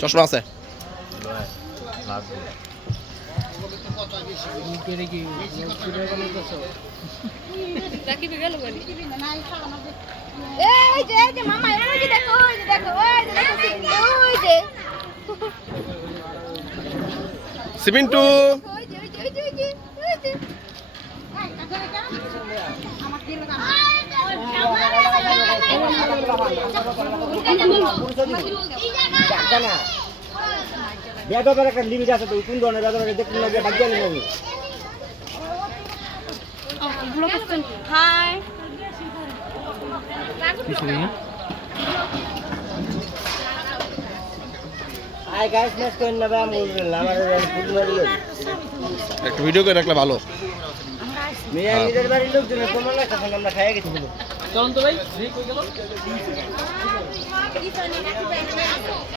চশমা আছে রাকিবে গেল বেদবের একটা লিমিট আছে তো কোন ধরনের বেদবের দেখুন না ভাগ্য নেই আমি হাই আই গাইস না আমি বললাম আমার ফুল মারি একটা ভিডিও করে রাখলে ভালো। মেয়ে নিজের বাড়ির লোকজন প্রমাণ রাখতেছেন আমরা খাইয়ে গেছি চলুন তো ভাই? কই গেল